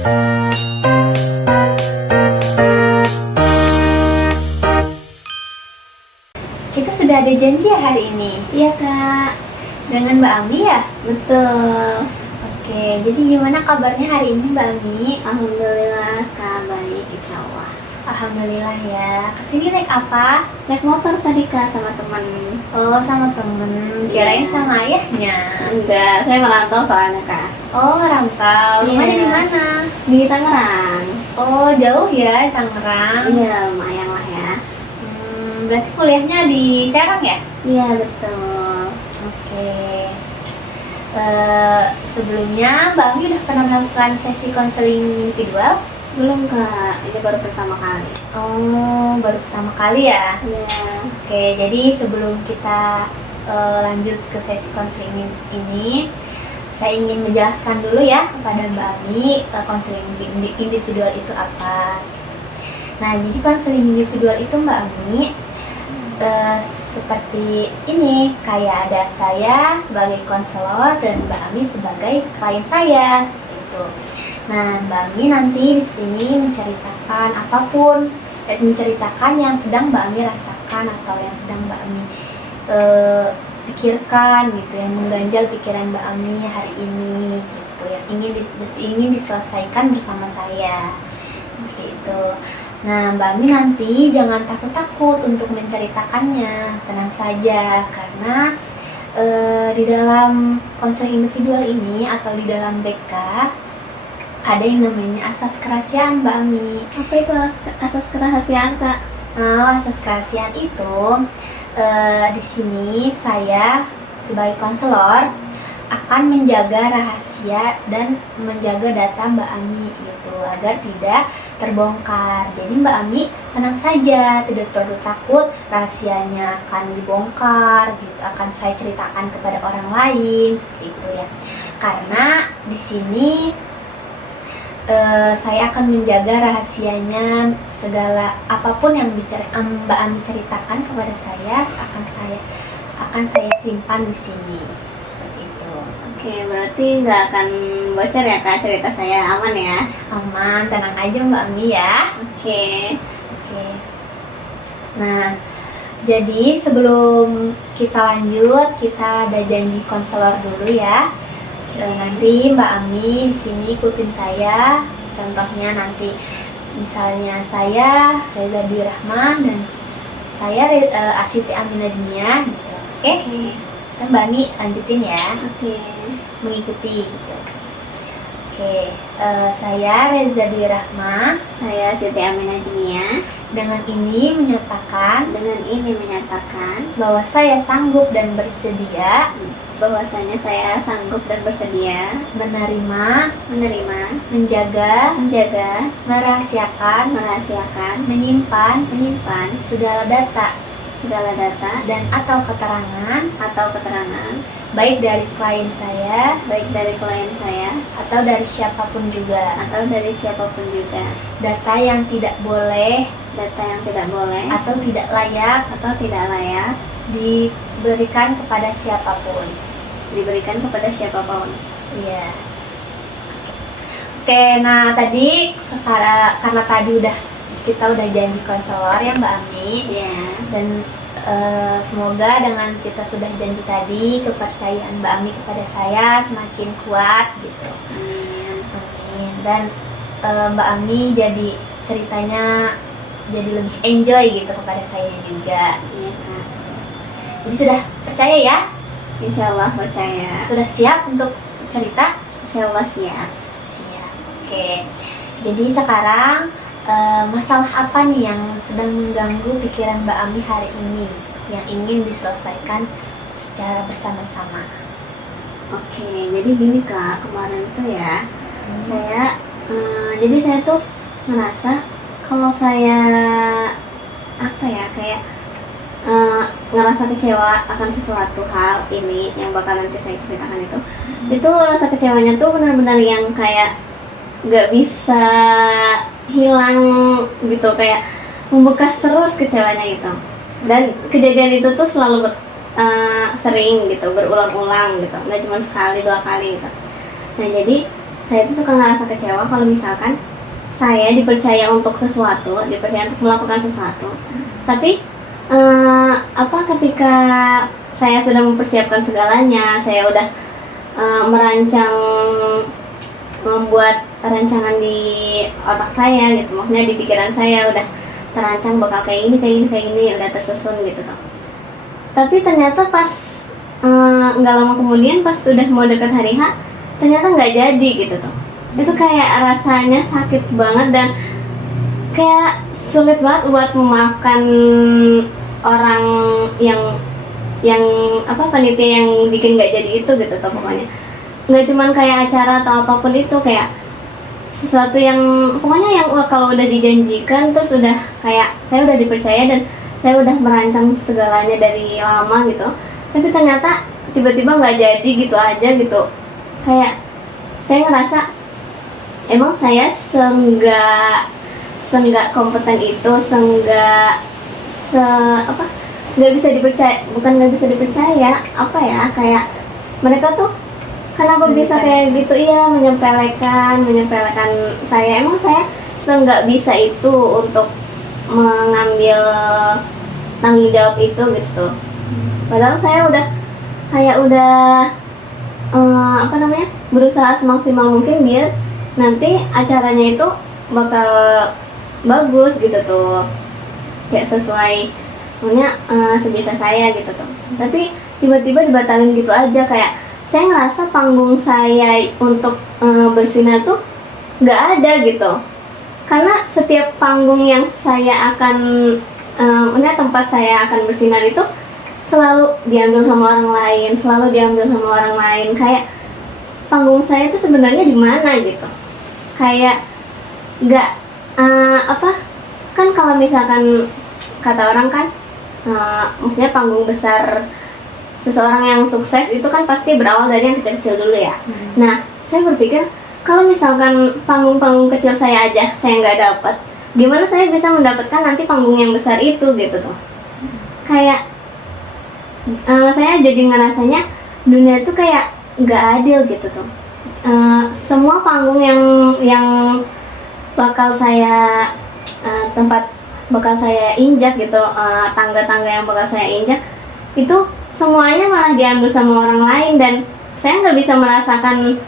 Kita sudah ada janji ya hari ini? Iya kak, Dengan Mbak Ami ya? betul. Oke, jadi gimana kabarnya hari ini Mbak Ami? Alhamdulillah kak, baik insya Allah. Alhamdulillah ya. Kesini naik apa? Naik motor tadi kak sama teman. Oh, sama temen. Kirain Iya. sama ayahnya. Enggak, saya merantau soalnya kak. Oh, rantau. Rumahnya Iya. di mana? Di Tangerang. Oh, jauh ya, Tangerang. Iya, lumayan lah ya. Berarti kuliahnya di Serang ya? Iya betul. Oke. Sebelumnya Mbak Ami udah pernah melakukan sesi konseling individual? Belum kak, ini baru pertama kali. Oh, baru pertama kali ya? Iya. Oke, jadi sebelum kita lanjut ke sesi konseling ini, saya ingin menjelaskan dulu ya kepada Mbak Ami konseling individual itu apa. Nah, jadi konseling individual itu Mbak Ami seperti ini, kayak ada saya sebagai konselor dan Mbak Ami sebagai klien saya, seperti itu. Nah, Mbak Ami nanti di sini menceritakan apapun, menceritakan yang sedang Mbak Ami rasakan atau yang sedang Mbak Ami pikirkan gitu, yang mengganjal pikiran Mbak Ami hari ini gitu, yang ingin diselesaikan bersama saya, seperti itu. Nah, Mbak Ami nanti jangan takut-takut untuk menceritakannya, tenang saja, karena di dalam konseling individual ini atau di dalam BK ada yang namanya asas kerahasiaan Mbak Ami. Apa itu asas kerahasiaan kak? Nah, asas kerahasiaan itu di sini saya sebagai konselor akan menjaga rahasia dan menjaga data Mbak Ami gitu agar tidak terbongkar. Jadi Mbak Ami tenang saja, tidak perlu takut rahasianya akan dibongkar gitu, akan saya ceritakan kepada orang lain seperti itu ya. Karena di sini saya akan menjaga rahasianya, segala apapun yang Mbak Ami ceritakan kepada saya akan saya simpan di sini. Oke, berarti nggak akan bocor ya kak, cerita saya aman ya? Aman, tenang aja Mbak Ami ya. Oke. Nah, jadi sebelum kita lanjut, kita ada janji konselor dulu ya. Nanti Mbak Ami di sini ikutin saya. Contohnya nanti misalnya saya Reza Dwi Rahman dan saya Asiti Aminadina gitu. Oke? Kan Mbak Ami lanjutin ya. Oke. Mengikuti gitu. Oke, saya Reza Dwi Rahma. Saya Siti Aminadina. Dengan ini menyatakan bahwa saya sanggup dan bersedia Bahwasanya saya sanggup dan bersedia menerima, menjaga, merahasiakan, menyimpan segala data dan atau keterangan baik dari klien saya atau dari siapapun juga, data yang tidak boleh atau tidak layak diberikan kepada siapapun. Iya. Oke, nah tadi karena tadi kita udah janji konselor ya Mbak Ami. Iya. Dan semoga dengan kita sudah janji tadi, kepercayaan Mbak Ami kepada saya semakin kuat gitu. Amin. Dan Mbak Ami jadi ceritanya jadi lebih enjoy gitu kepada saya juga. Iya kak. Jadi sudah percaya ya? Insya Allah percaya. Sudah siap untuk cerita? Insya Allah siap. Siap. Oke. Jadi sekarang masalah apa nih yang sedang mengganggu pikiran Mbak Ami hari ini yang ingin diselesaikan secara bersama-sama? Oke, jadi gini kak, kemarin tuh ya saya tuh ngerasa kalau saya kayak ngerasa kecewa akan sesuatu hal ini yang bakal nanti saya ceritakan itu rasa kecewanya tuh benar-benar yang kayak nggak bisa hilang gitu, kayak membekas terus kecewanya gitu. Dan kejadian itu tuh selalu sering gitu, berulang-ulang gitu, nggak cuma sekali dua kali gitu. Nah jadi saya tuh suka ngerasa kecewa kalau misalkan saya dipercaya untuk sesuatu, dipercaya untuk melakukan sesuatu, tapi ketika saya sudah mempersiapkan segalanya, saya udah merancang, membuat rancangan di otak saya gitu, maksudnya di pikiran saya udah terancang bakal kayak ini, udah tersusun gitu tuh. Tapi ternyata pas nggak lama kemudian pas sudah mau dekat hari H, ternyata nggak jadi gitu tuh. Itu kayak rasanya sakit banget dan kayak sulit banget buat memaafkan orang yang panitia yang bikin nggak jadi itu gitu tuh. Pokoknya nggak cuman kayak acara atau apapun itu, kayak sesuatu yang pokoknya yang kalau udah dijanjikan terus udah kayak saya udah dipercaya dan saya udah merancang segalanya dari lama gitu, tapi ternyata tiba-tiba nggak jadi gitu aja gitu. Kayak saya ngerasa emang saya senggak kompeten itu, nggak bisa dipercaya, bukan nggak bisa dipercaya, kayak mereka tuh kenapa bisa kayak gitu, menyepelekan saya. Emang saya nggak bisa itu untuk mengambil tanggung jawab itu gitu. Padahal saya udah berusaha semaksimal mungkin biar nanti acaranya itu bakal bagus gitu tuh, kayak sesuai pokoknya sebisa saya gitu tuh. Tapi tiba-tiba dibatalin gitu aja. Kayak saya ngerasa panggung saya untuk bersinar tuh nggak ada gitu, karena setiap panggung yang saya akan tempat saya akan bersinar itu selalu diambil sama orang lain, kayak panggung saya itu sebenarnya di mana gitu. Kayak nggak kan kalau misalkan kata orang kan maksudnya panggung besar seseorang yang sukses itu kan pasti berawal dari yang kecil-kecil dulu ya. Nah, saya berpikir kalau misalkan panggung-panggung kecil saya aja saya nggak dapat, gimana saya bisa mendapatkan nanti panggung yang besar itu gitu tuh. Kayak saya jadi ngerasanya dunia itu kayak nggak adil gitu tuh. Semua panggung yang bakal saya bakal saya injak gitu, tangga-tangga yang bakal saya injak itu semuanya malah diambil sama orang lain, dan saya nggak bisa merasakan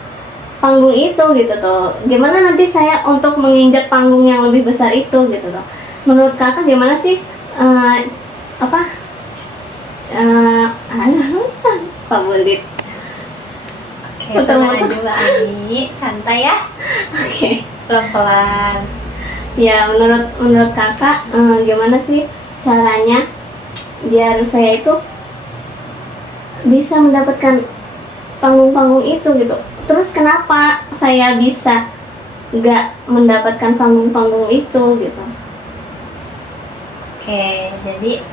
panggung itu gitu tuh. Gimana nanti saya untuk menginjak panggung yang lebih besar itu gitu tuh. Menurut kakak gimana sih Pak Bulit? Oke, tenang aja Mbak Ani, santai ya. Oke. Pelan-pelan. Ya, menurut kakak gimana sih caranya biar saya itu bisa mendapatkan panggung-panggung itu gitu. Terus kenapa saya bisa nggak mendapatkan panggung-panggung itu gitu? Oke, jadi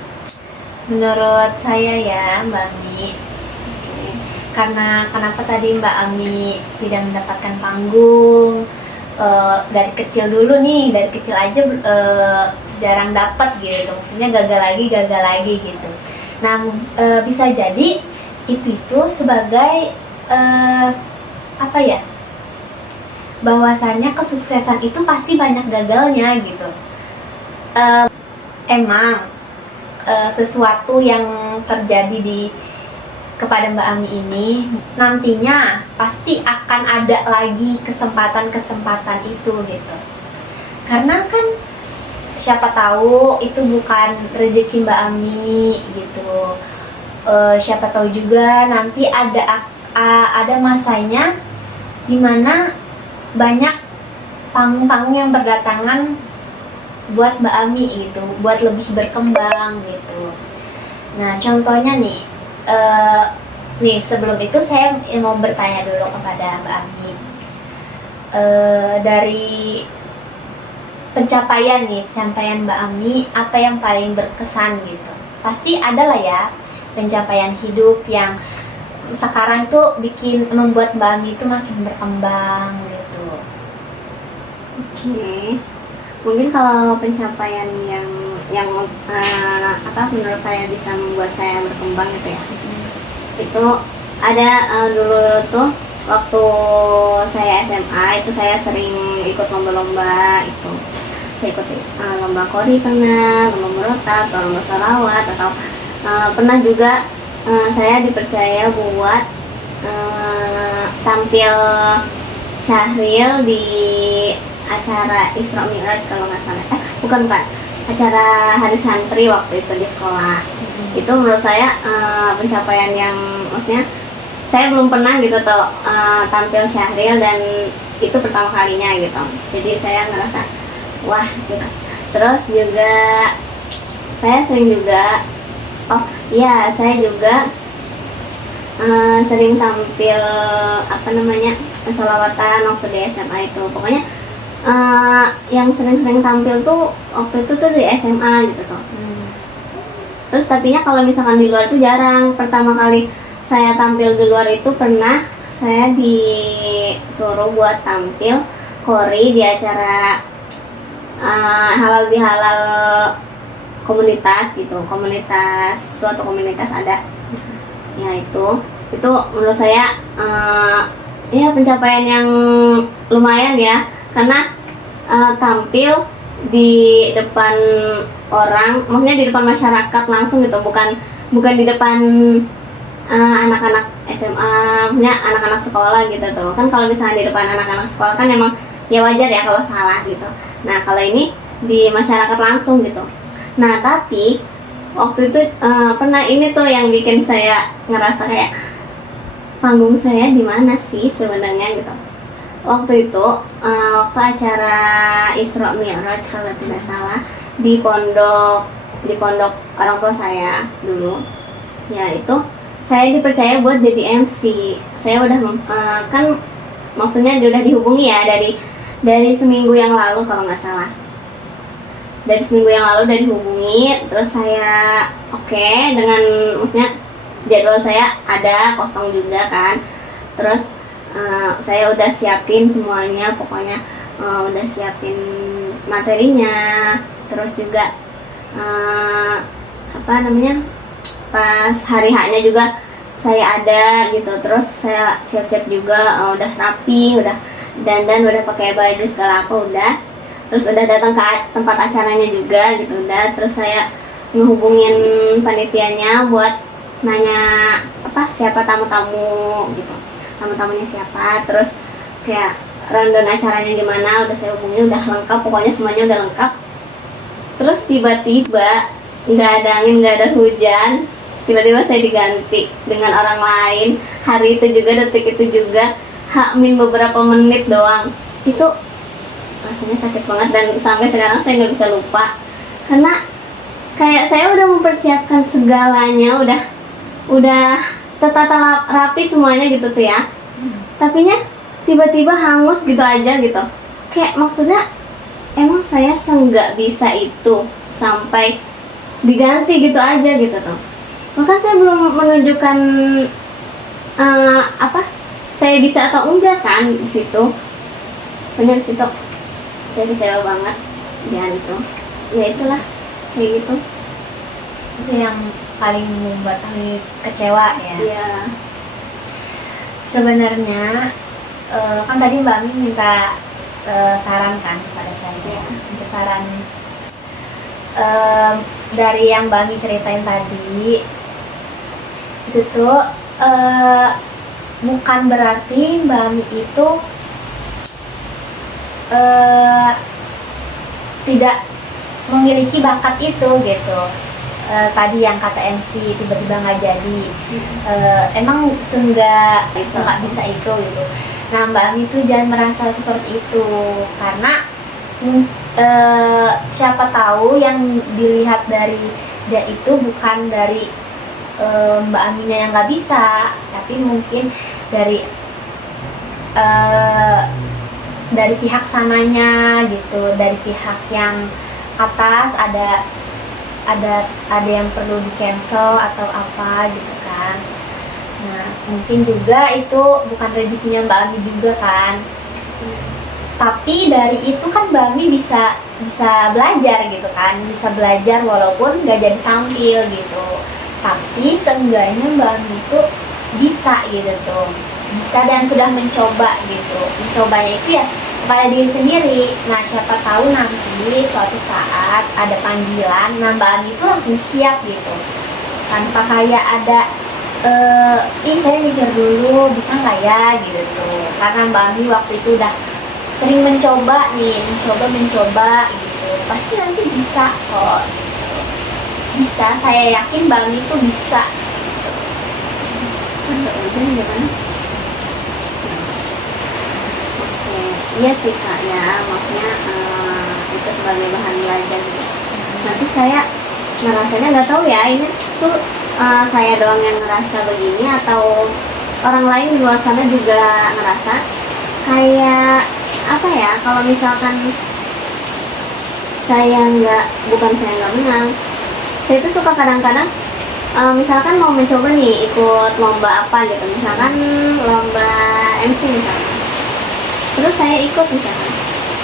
menurut saya ya Mbak Ami, karena kenapa tadi Mbak Ami tidak mendapatkan panggung dari kecil dulu nih, dari kecil aja jarang dapat gitu, maksudnya gagal lagi gitu. Nah bisa jadi itu sebagai bahwasannya kesuksesan itu pasti banyak gagalnya gitu. Emang sesuatu yang terjadi kepada Mbak Ami ini nantinya pasti akan ada lagi kesempatan itu gitu. Karena kan siapa tahu itu bukan rezeki Mbak Ami gitu. Siapa tahu juga nanti ada masanya dimana banyak panggung-panggung yang berdatangan buat Mbak Ami gitu, buat lebih berkembang gitu. Nah contohnya nih, sebelum itu saya mau bertanya dulu kepada Mbak Ami, dari pencapaian Mbak Ami, apa yang paling berkesan gitu? Pasti ada lah ya pencapaian hidup yang sekarang tuh membuat Mbak Ami itu makin berkembang gitu. Oke. Mungkin kalau pencapaian yang menurut saya bisa membuat saya berkembang gitu ya. Itu ada dulu tuh waktu saya SMA itu saya sering ikut lomba-lomba itu. Saya ikut lomba kori pernah, lomba merotap, atau lomba sholawat, atau pernah juga saya dipercaya buat tampil syahril di acara Isra Mi'raj kalau nggak salah. Bukan, acara hari santri waktu itu di sekolah. Itu menurut saya pencapaian yang maksudnya saya belum pernah gitu tuh tampil syahril, dan itu pertama kalinya gitu. Jadi saya ngerasa wah gitu. Terus juga saya sering juga saya juga sering tampil sholawatan waktu di SMA itu. Pokoknya yang sering-sering tampil tuh waktu itu tuh di SMA gitu tuh. Terus tapinya kalau misalkan di luar tuh jarang. Pertama kali saya tampil di luar itu pernah saya disuruh buat tampil kori di acara halal bihalal komunitas gitu, suatu komunitas ada ya. Itu menurut saya ya pencapaian yang lumayan ya, karena tampil di depan orang, maksudnya di depan masyarakat langsung gitu, bukan di depan anak-anak SMA, maksudnya anak-anak sekolah gitu tuh. Kan kalau misalnya di depan anak-anak sekolah kan emang ya wajar ya kalau salah gitu. Nah kalau ini di masyarakat langsung gitu. Nah tapi waktu itu pernah ini tuh yang bikin saya ngerasa kayak panggung saya di mana sih sebenarnya gitu. Waktu itu waktu acara Isra Mi'raj kalau tidak salah di pondok orang tua saya dulu. Ya itu saya dipercaya buat jadi MC. Saya udah kan maksudnya udah dihubungi ya dari seminggu yang lalu kalau nggak salah. Dari seminggu yang lalu udah dihubungi, terus saya oke dengan maksudnya jadwal saya ada kosong juga kan. Terus saya udah siapin semuanya, pokoknya udah siapin materinya, terus juga pas hari haknya juga saya ada gitu. Terus saya siap-siap juga, udah rapi, udah dandan, udah pakai baju segala apa udah. Terus udah datang ke tempat acaranya juga gitu udah. Terus saya ngehubungin panitianya buat nanya siapa tamu-tamu gitu, tamu-tamunya siapa, terus kayak rundown acaranya gimana udah saya hubungi, udah lengkap, pokoknya semuanya udah lengkap. Terus tiba-tiba nggak ada angin, nggak ada hujan, tiba-tiba saya diganti dengan orang lain. Hari itu juga, detik itu juga, min beberapa menit doang. Itu rasanya sakit banget, dan sampai sekarang saya nggak bisa lupa, karena kayak saya udah mempersiapkan segalanya, udah tertata rapi semuanya gitu tuh ya. Tapinya tiba-tiba hangus gitu aja gitu. Kayak maksudnya emang saya nggak bisa itu sampai diganti gitu aja gitu tuh. Bahkan saya belum menunjukkan saya bisa atau enggak kan di situ. Benar di situ. Saya kecewa banget dengan itu. Ya itulah kayak gitu. Itu yang paling membuat kami kecewa ya. Iya. Sebenarnya kan tadi Mbak Ami minta saran kan kepada saya, minta saran dari yang Mbak Ami ceritain tadi. Itu tuh bukan berarti Mbak Ami itu tidak memiliki bakat itu gitu. Tadi yang kata MC tiba-tiba nggak jadi, emang nggak bisa itu gitu. Nah Mbak Ami tuh jangan merasa seperti itu, karena siapa tahu yang dilihat dari dia itu bukan dari Mbak Aminya yang nggak bisa, tapi mungkin dari pihak sananya gitu, dari pihak yang atas ada yang perlu di cancel atau apa gitu kan. Nah mungkin juga itu bukan rezekinya Mbak Ami juga kan. Tapi dari itu kan Mbak Ami bisa belajar gitu kan, bisa belajar walaupun nggak jadi tampil gitu. Tapi seenggaknya Mbak Ami itu bisa gitu tuh. bisa dan sudah mencoba gitu. Mencobanya itu ya kepada diri sendiri. Nah, siapa tahu nanti suatu saat ada panggilan, nah Mbak Ami itu langsung siap gitu, tanpa kayak ada saya mikir dulu bisa nggak ya gitu. Karena Mbak Ami waktu itu udah sering mencoba nih, mencoba gitu, pasti nanti bisa kok. Bisa, saya yakin Mbak Ami itu bisa. Udah gimana? Oke, iya sih kak ya, maksudnya itu sebagai bahan belajar gitu. Nanti saya ngerasanya nggak tahu ya ini tuh saya doang yang ngerasa begini atau orang lain di luar sana juga ngerasa kayak apa ya, kalau misalkan bukan saya nggak menang, saya tuh suka kadang-kadang misalkan mau mencoba nih ikut lomba apa gitu, misalkan lomba MC misalkan, terus saya ikut misalkan,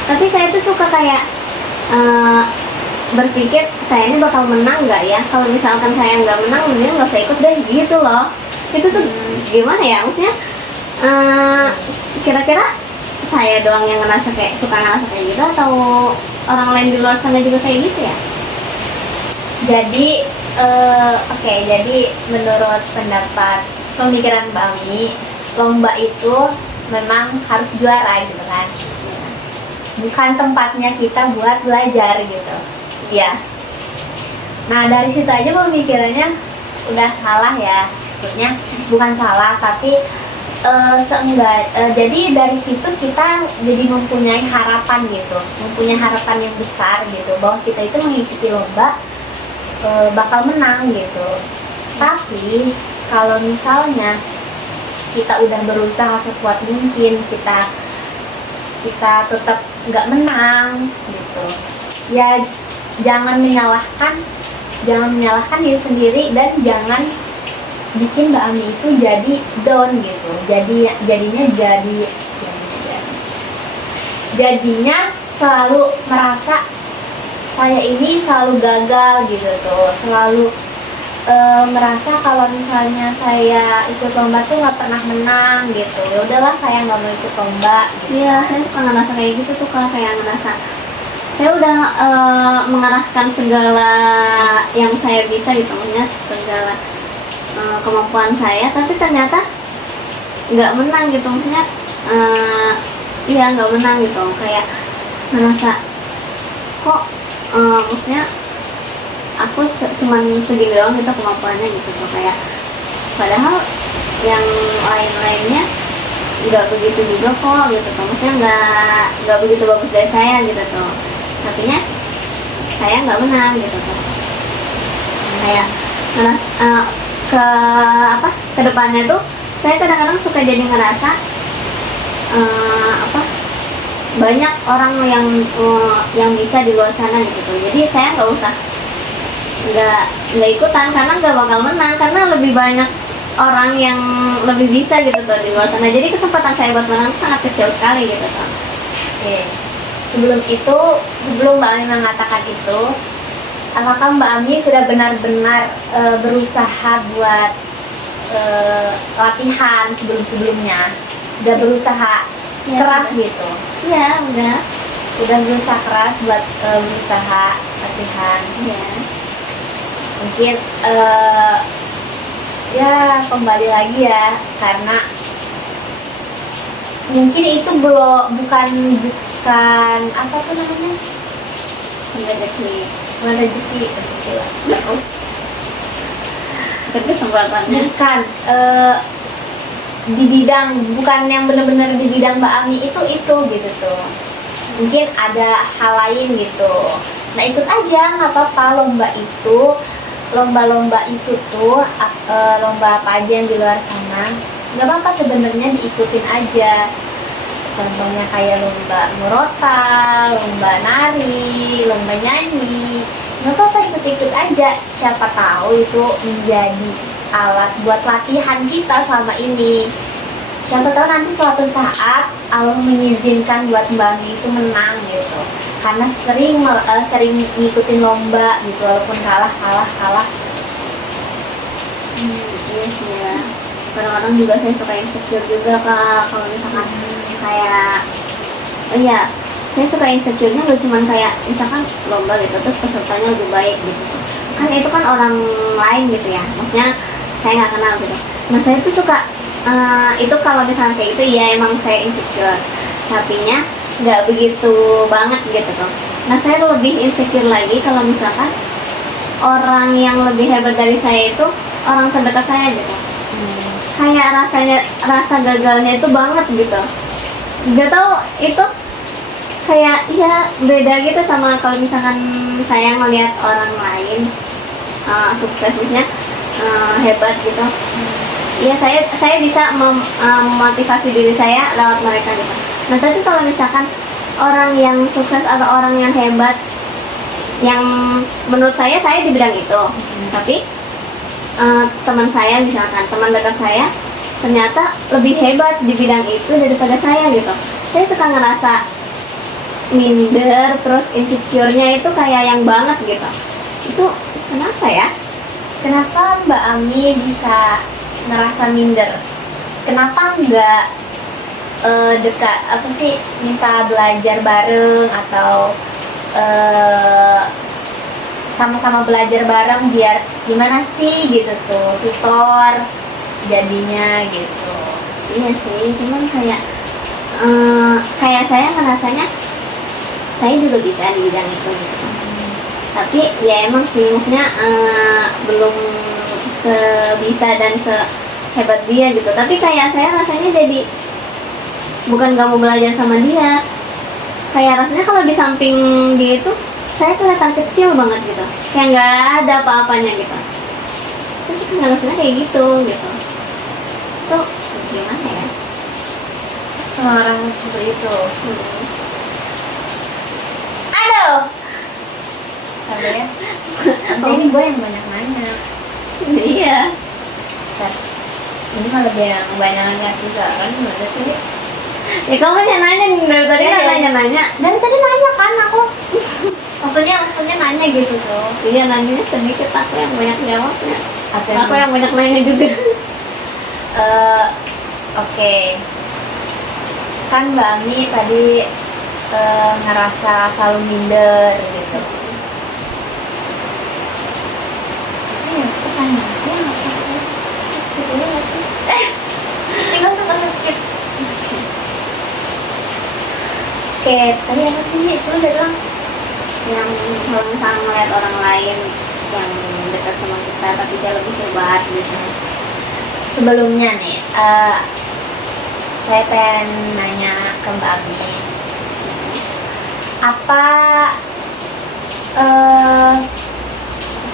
tapi saya tuh suka kayak berpikir saya ini bakal menang nggak ya, kalau misalkan saya nggak menang mending nggak usah ikut deh gitu loh. Itu tuh gimana ya, maksudnya kira-kira saya doang yang suka ngerasa kayak gitu atau orang lain di luar sana juga kayak gitu ya? Jadi oke, jadi menurut pendapat pemikiran Mbak Ami, lomba itu memang harus juara gitu kan, bukan tempatnya kita buat belajar gitu. Iya. Nah, dari situ aja pemikirannya udah salah ya. Maksudnya bukan salah, tapi jadi dari situ kita jadi mempunyai harapan gitu, mempunyai harapan yang besar gitu, bahwa kita itu mengikuti lomba bakal menang gitu. Tapi kalau misalnya kita udah berusaha sekuat mungkin, kita tetap nggak menang gitu, ya jangan menyalahkan diri sendiri, dan jangan bikin Mbak Ami itu jadi down gitu. Jadinya selalu merasa saya ini selalu gagal gitu tuh, selalu merasa kalau misalnya saya ikut lomba tuh nggak pernah menang gitu. Ya udahlah, saya nggak mau ikut lomba gitu. Iya, saya suka ngerasa kayak gitu tuh kak, kayak ngerasa saya udah mengarahkan segala yang saya bisa gitu, maksudnya segala kemampuan saya, tapi ternyata nggak menang gitu, maksudnya iya nggak menang gitu, kayak ngerasa kok maksudnya aku cuman segini doang gitu kemampuannya gitu tuh, kayak padahal yang lainnya nggak begitu juga kok gitu tuh, maksudnya nggak begitu bagus dari saya gitu tuh, tapinya saya nggak menang gitu tuh. Kayak ke depannya tuh saya kadang-kadang suka jadi ngerasa banyak orang yang bisa di luar sana gitu tuh. Jadi saya nggak ikutan karena nggak bakal menang, karena lebih banyak orang yang lebih bisa gitu tuh di luar sana. Jadi kesempatan saya buat menang sangat kecil sekali gitu tuh. Oke. Sebelum Mbak Ami mengatakan itu, apakah Mbak Ami sudah benar-benar berusaha buat latihan sebelumnya? Udah berusaha Ya, keras udah. gitu? Iya Udah berusaha keras buat berusaha latihan? ya. Mungkin ya kembali lagi ya, karena mungkin itu bukan apa tuh namanya, rezeki lah. Terus Tapi kesempatannya bukan di bidang, bukan yang benar-benar di bidang Mbak Ami itu gitu tuh. Mungkin ada hal lain gitu. Nah, ikut aja, nggak apa-apa. Lomba-lomba itu tuh lomba apa aja yang di luar sana, nggak apa-apa sebenarnya, diikutin aja. Contohnya kayak lomba murotal, lomba nari, lomba nyanyi, nggak apa-apa, ikut-ikut aja. Siapa tahu itu menjadi alat buat latihan kita selama ini. Siapa tahu nanti suatu saat Allah mengizinkan buat Mbak Ami itu menang gitu, karena sering ngikutin lomba gitu, walaupun kalah. iya sih ya. kadang-kadang juga saya suka insecure juga Kak, kalau misalkan kayak iya, saya suka insecure-nya nggak cuma kayak misalkan lomba gitu terus pesertanya lebih baik gitu kan, itu kan orang lain gitu ya, maksudnya saya nggak kenal gitu. Nah saya tuh suka itu kalau misalnya kayak gitu ya emang saya insecure, tapi nya nggak begitu banget gitu tuh. Nah saya lebih insecure lagi kalau misalkan orang yang lebih hebat dari saya itu orang terdekat saya gitu. Kayak rasa gagalnya itu banget gitu. Gak tahu itu kayak ya beda gitu sama kalau misalkan saya ngelihat orang lain suksesnya hebat gitu. Ya saya bisa memotivasi diri saya lewat mereka gitu. Nah tapi kalau misalkan orang yang sukses atau orang yang hebat yang menurut saya di bidang itu, tapi teman saya misalkan teman dekat saya ternyata lebih hebat di bidang itu daripada saya gitu, saya suka ngerasa minder, terus insecure-nya itu kayak yang banget gitu. Itu kenapa ya? Kenapa Mbak Ami bisa ngerasa minder? Kenapa nggak dekat apa sih, minta belajar bareng atau sama-sama belajar bareng biar gimana sih gitu tuh, tutor jadinya gitu. Iya sih, cuman kayak saya ngerasanya saya juga bisa di bidang itu gitu. Tapi ya emang sih maksudnya belum sebisa dan sehebat dia gitu. Tapi kayak saya rasanya jadi bukan gak mau belajar sama dia, kayak rasanya kalau di samping dia itu saya kelihatan kecil banget gitu, kayak nggak ada apa-apanya gitu. Terus rasanya kayak gitu. Itu gimana ya? Sama orang seperti itu. Aduh. Sabar ya. Nanti ini gue yang banyak nanya. Iya. Bentar. Ini kalau dia yang banyak ngasih saran gimana sih? Ya kamu yang nanya dari tadi kan nanya. Dari tadi nanya kan aku. maksudnya nanya gitu tuh. Iya nanyanya sedikit, aku yang banyak jawabnya. Aku yang yang banyak nanya juga. Oke. Kan Mbak Ami tadi ngerasa selalu minder gitu. Pertanyaannya apa? Skip dulu nggak sih? Nggak usah skip. Oke, tadi apa sih itu udah bilang? Yang kalau misalnya ngeliat orang lain yang dekat sama kita tapi dia lebih hebat gitu. Sebelumnya nih, saya pengen nanya ke Mbak Ami, apa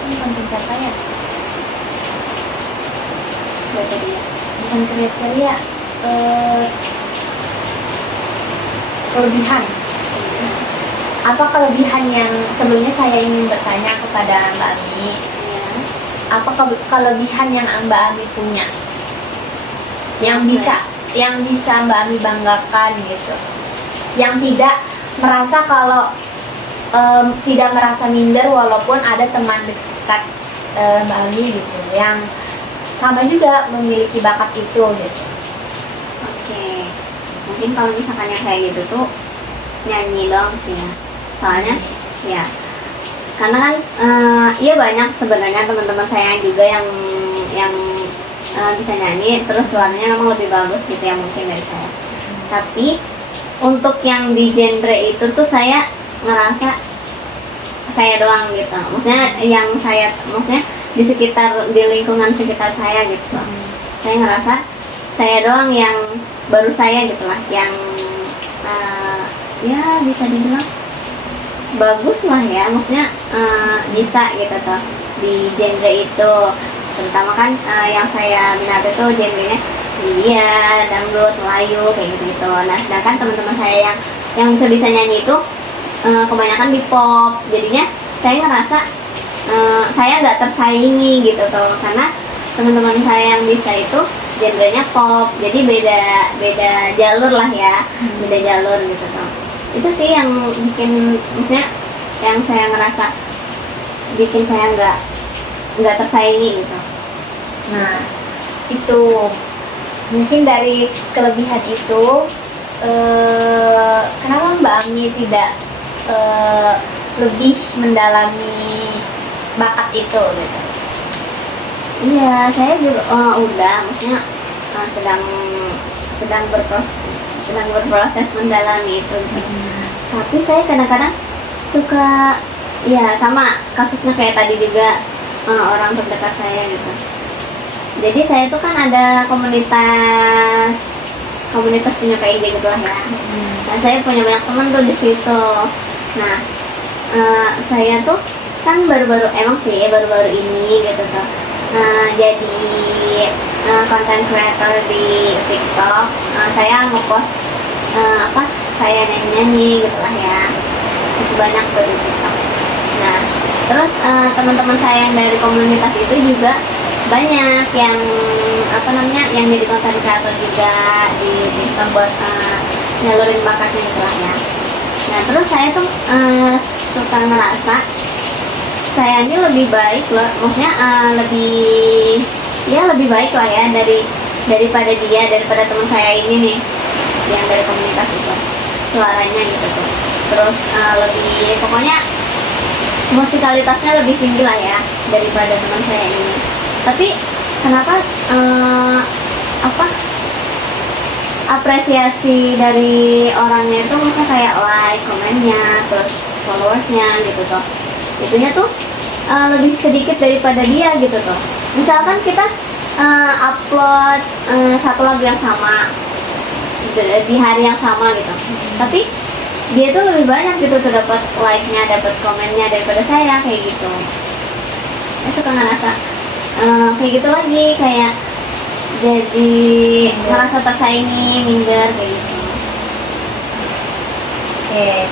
bukan pencapaian, bukan kriteria, kelebihan. Apa kelebihan yang sebelumnya saya ingin bertanya kepada Mbak Ami? Apa kelebihan yang Mbak Ami punya? Yang bisa Mbak Ami banggakan gitu. Yang tidak merasa kalau tidak merasa minder walaupun ada teman dekat Mbak Ami gitu yang sama juga memiliki bakat itu gitu. Oke. Mungkin kalau misalkan yang kayak gitu tuh nyanyi doang sih ya. Soalnya ya karena kan iya banyak sebenarnya teman-teman saya juga yang bisa nyanyi terus suaranya memang lebih bagus gitu ya mungkin dari saya. Tapi untuk yang di genre itu tuh saya ngerasa saya doang gitu. Maksudnya di lingkungan sekitar saya gitu. Saya ngerasa saya doang yang baru saya gitu lah yang ya bisa dibilang bagus lah ya, maksudnya bisa gitu tuh di genre itu. Terutama kan yang saya minat itu genrenya India, dangdut, Melayu kayak gitu. Nah sedangkan teman-teman saya yang bisa nyanyi itu kebanyakan di pop, jadinya saya ngerasa saya nggak tersaingi gitu tuh, karena teman-teman saya yang bisa itu genrenya pop, jadi beda jalur lah ya, beda jalur gitu tuh. Itu sih yang bikin, maksudnya yang saya ngerasa bikin saya nggak tersaingi gitu. Nah itu mungkin dari kelebihan itu, kenapa Mbak Ami tidak lebih mendalami bakat itu gitu? Iya, saya juga udah, maksudnya sedang berproses mendalami itu. Tapi saya kadang-kadang suka, ya sama kasusnya kayak tadi juga, orang terdekat saya gitu. Jadi saya tuh kan ada komunitas penyuka ide gitu lah ya. Dan saya punya banyak teman tuh di situ. Nah, saya tuh kan baru-baru ini gitu tuh. Jadi konten creator di TikTok. Saya ngepost saya nyanyi gitu lah ya. Itu banyak tuh di TikTok. Nah, terus teman-teman saya yang dari komunitas itu juga banyak yang yang jadi konten kreator juga di TikTok buat nyalurin bakatnya gitu lah ya. Nah, terus saya tuh suka ngerasa saya ini lebih baik loh, maksudnya lebih baik lah ya daripada teman saya ini nih yang dari komunitas itu, suaranya gitu tuh. Terus pokoknya musikalitasnya lebih tinggi lah ya daripada teman saya ini. Tapi kenapa apresiasi dari orangnya itu maksudnya kayak like, komennya, terus followersnya gitu tuh, itunya tuh lebih sedikit daripada dia gitu tuh. Misalkan kita upload satu lagu yang sama di hari yang sama gitu, tapi dia tuh lebih banyak gitu tuh dapat like-nya, dapat komennya daripada saya kayak gitu. Saya suka ngerasa kayak gitu lagi, kayak jadi ngerasa tersaingi, minder kayak gitu. Oke,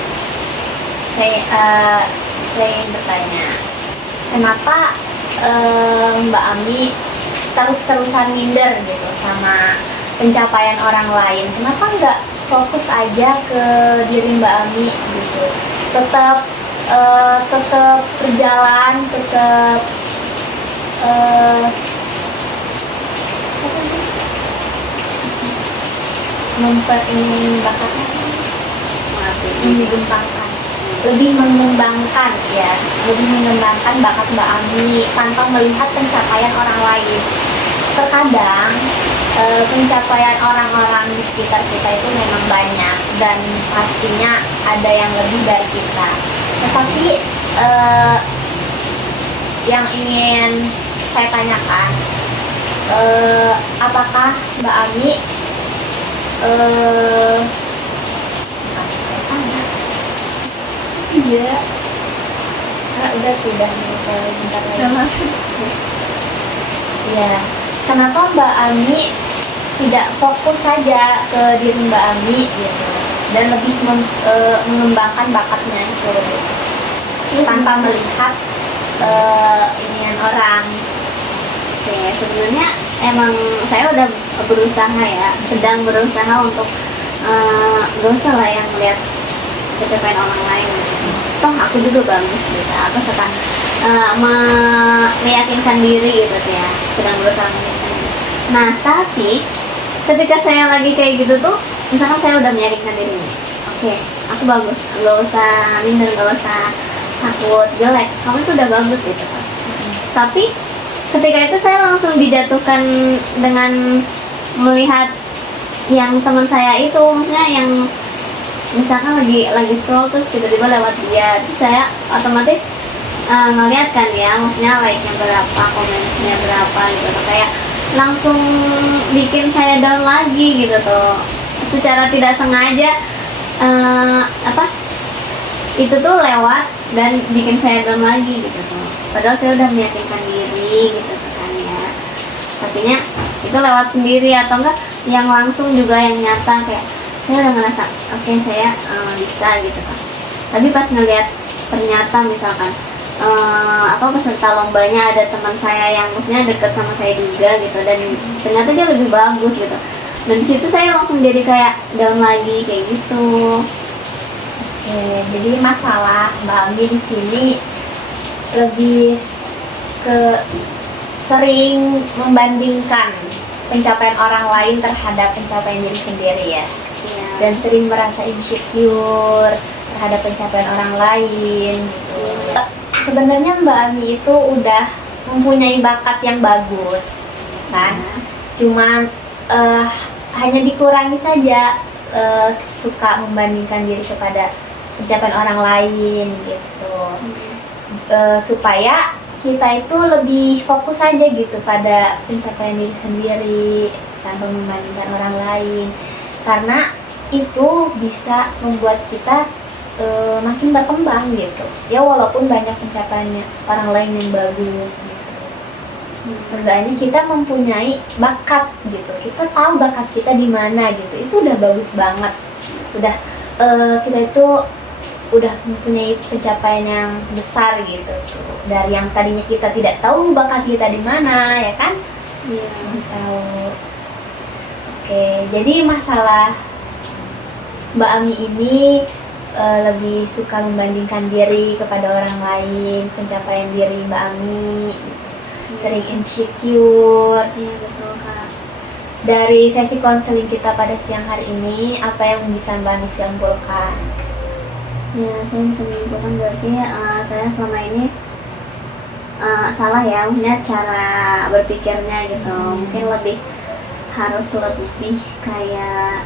saya ingin bertanya, kenapa Mbak Ami terus-terusan minder gitu sama pencapaian orang lain? Kenapa nggak fokus aja ke diri Mbak Ami gitu? Tetap berjalan, tetap memperingin bakatnya, lebih mengembangkan bakat Mbak Ami tanpa melihat pencapaian orang lain. Terkadang pencapaian orang-orang di sekitar kita itu memang banyak dan pastinya ada yang lebih dari kita. Tetapi yang ingin saya tanyakan, apakah Mbak Ami iya, udah bentar lagi. Ya, kenapa Mbak Ami tidak fokus saja ke diri Mbak Ami gitu dan lebih mengembangkan bakatnya itu tanpa melihat inian orang? Oke, sebenarnya emang saya udah sedang berusaha untuk gak usah lah yang melihat pencapaian orang lain gitu. Toh aku juga bagus gitu, aku suka meyakinkan diri gitu tuh ya, sedang berusaha meyakinkan diri. Nah, tapi ketika saya lagi kayak gitu tuh, misalkan saya udah meyakinkan diri, oke, aku bagus, gak usah minder, gak usah takut jelek, kamu tuh udah bagus gitu kan. Tapi ketika itu saya langsung dijatuhkan dengan melihat yang teman saya itu, maksudnya yang misalkan lagi scroll terus tiba-tiba lewat dia, terus saya otomatis ngeliat kan ya, maksudnya like-nya berapa, komennya berapa gitu, kayak langsung bikin saya down lagi gitu tuh, secara tidak sengaja itu tuh lewat dan bikin saya down lagi gitu tuh, padahal saya udah meyakinkan diri gitu tuh kan ya. Artinya itu lewat sendiri atau enggak yang langsung juga yang nyata, kayak saya udah ngerasa oke, saya bisa gitu kan. Tapi pas ngeliat ternyata misalkan peserta lombanya ada teman saya yang maksudnya deket sama saya juga gitu, dan ternyata dia lebih bagus gitu, dan disitu saya langsung jadi kayak down lagi kayak gitu. Jadi masalah Mbak Ami di sini lebih ke sering membandingkan pencapaian orang lain terhadap pencapaian diri sendiri ya. Iya. Dan sering merasa insecure terhadap pencapaian orang lain gitu. Sebenarnya Mbak Ami itu udah mempunyai bakat yang bagus kan, cuma hanya dikurangi saja suka membandingkan diri kepada pencapaian orang lain gitu. Supaya kita itu lebih fokus saja gitu pada pencapaian diri sendiri tanpa membandingkan orang lain, karena itu bisa membuat kita makin berkembang gitu ya, walaupun banyak pencapaiannya orang lain yang bagus gitu. Seenggaknya kita mempunyai bakat gitu, kita tahu bakat kita di mana gitu, itu udah bagus banget. Udah kita itu udah mempunyai pencapaian yang besar gitu tuh. Dari yang tadinya kita tidak tahu bakat kita di mana, ya kan? Iya. Tahu. Oke, jadi masalah Mbak Ami ini lebih suka membandingkan diri kepada orang lain, pencapaian diri Mbak Ami, sering insecure. Iya betul Kak. Dari sesi konseling kita pada siang hari ini, apa yang bisa Mbak Ami simpulkan? Ya, saya bisa menyimpulkan berarti saya selama ini salah ya, maksudnya cara berpikirnya gitu. Mungkin lebih harus lebih kayak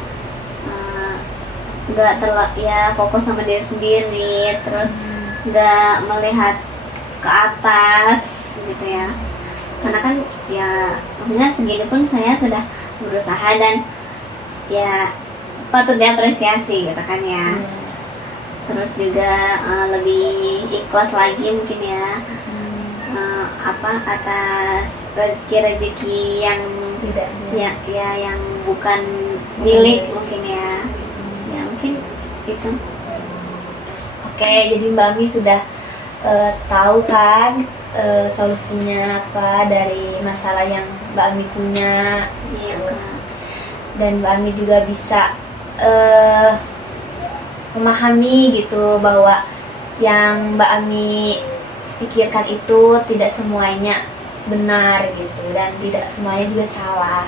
nggak ya fokus sama diri sendiri, terus nggak melihat ke atas gitu ya. Karena kan ya maksudnya segini pun saya sudah berusaha dan ya patut diapresiasi gitu kan ya. Terus juga lebih ikhlas lagi mungkin ya, atas rezeki yang Tidak ya yang bukan milik mungkin ya mungkin itu. Oke, jadi Mbak Ami sudah tahu kan solusinya apa dari masalah yang Mbak Ami punya. Iya Kak. Dan Mbak Ami juga bisa memahami gitu bahwa yang Mbak Ami pikirkan itu tidak semuanya benar gitu, dan tidak semuanya juga salah.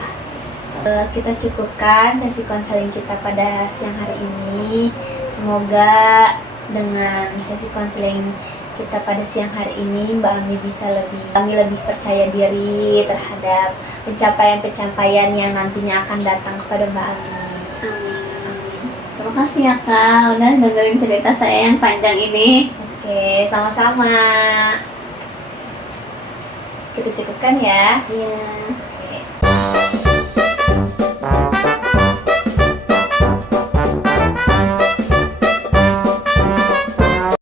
Kita cukupkan sesi konseling kita pada siang hari ini. Semoga dengan sesi konseling kita pada siang hari ini Mbak Ami bisa lebih percaya diri terhadap pencapaian-pencapaian yang nantinya akan datang kepada Mbak Ami. Amin. Terima kasih ya Kak udah dengerin cerita saya yang panjang ini. Oke, sama-sama. Kita cukupkan ya. Iya.